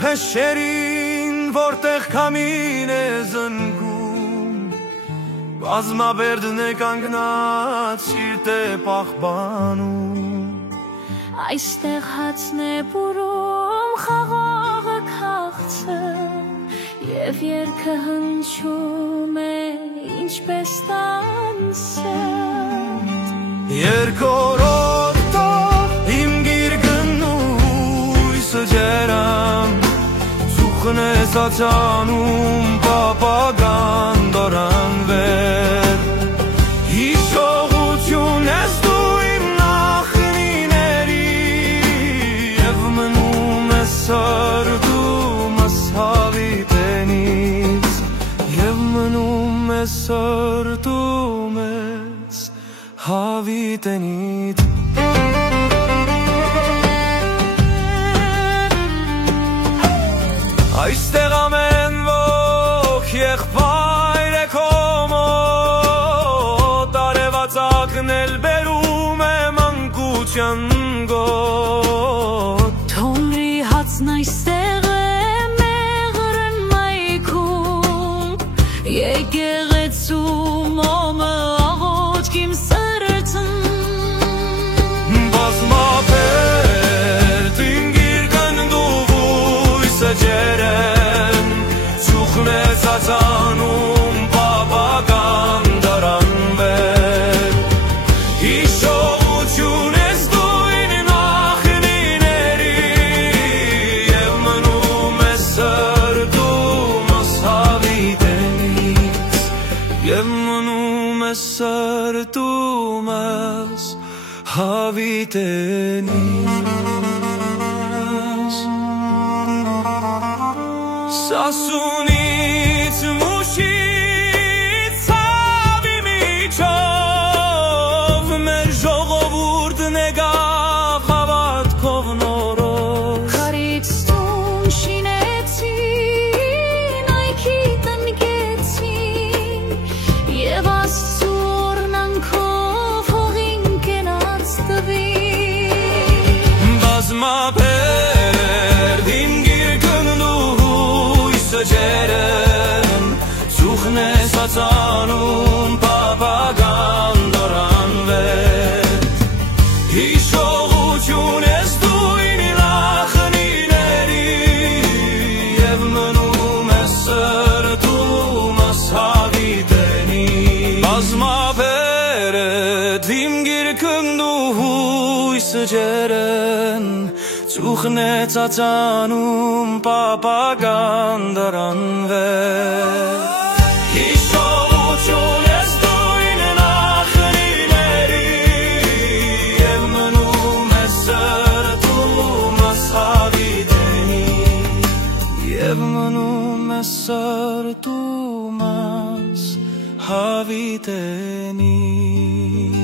փեշերին, որտեղ քամին է զնգում, բազմաբերդն է կանգնած, սիրտ է պահպանում։ Այստեղ հացն է բուրում, խաղողը քաղցը, և երգը հնչում է ինչպես տանսետ։ Երկորորդով իմ գիրկն ույսը ջերամ, ծուխն է սացանում, պապագան դորանվեր։ Հիշողություն ես դու իմ նախնիների, և մնում է սրտումս հավիտենից, և մնում է սրտումս հավիտենից։ Այստեղ ամեն ոք եղբայր է քո մոտ, արևածագն էլ բերում է մանկության գոտ։ Թոնրի հացն այստեղ է մեղրն մայքում, եկեղեցու մոմը աղոթք իմ սրտում։ Բազմաբերդ իմ գիրկն դու ույսը ջերեմ, ծուխն է սացանում, պապագան դարանվեր։ Հիշողություն ես դու իմ նախնիների, և մնում է սրտումս հավիտենից, և մնում է սրտումս հավիտենից։ Սասունից մուշից ցավի միջով, մեր ժողովուրդն եկավ հավատքով նորով։ Քարից տուն շինեցին, այքի տնկեցին, և Աստծու օրհնանքով հողին կենաց տվին։ Բազմաբերդ իմ գիրկն ույսը ջերեմ, ծուխն է սացանում, պապագան դորանվեր։ Հիշողություն ես դու իմ նախնիների, և մնում է սրտումս հավիտենից։ Բազմաբերդ իմ գիրկն ույսը ջերեմ, ծուխն է ծածանում, պապագան դարանվեր։ Հիշողություն ես դու իմ նախնիների, և մնում է սրտումս հավիտենից, և մնում է սրտումս հավիտենից։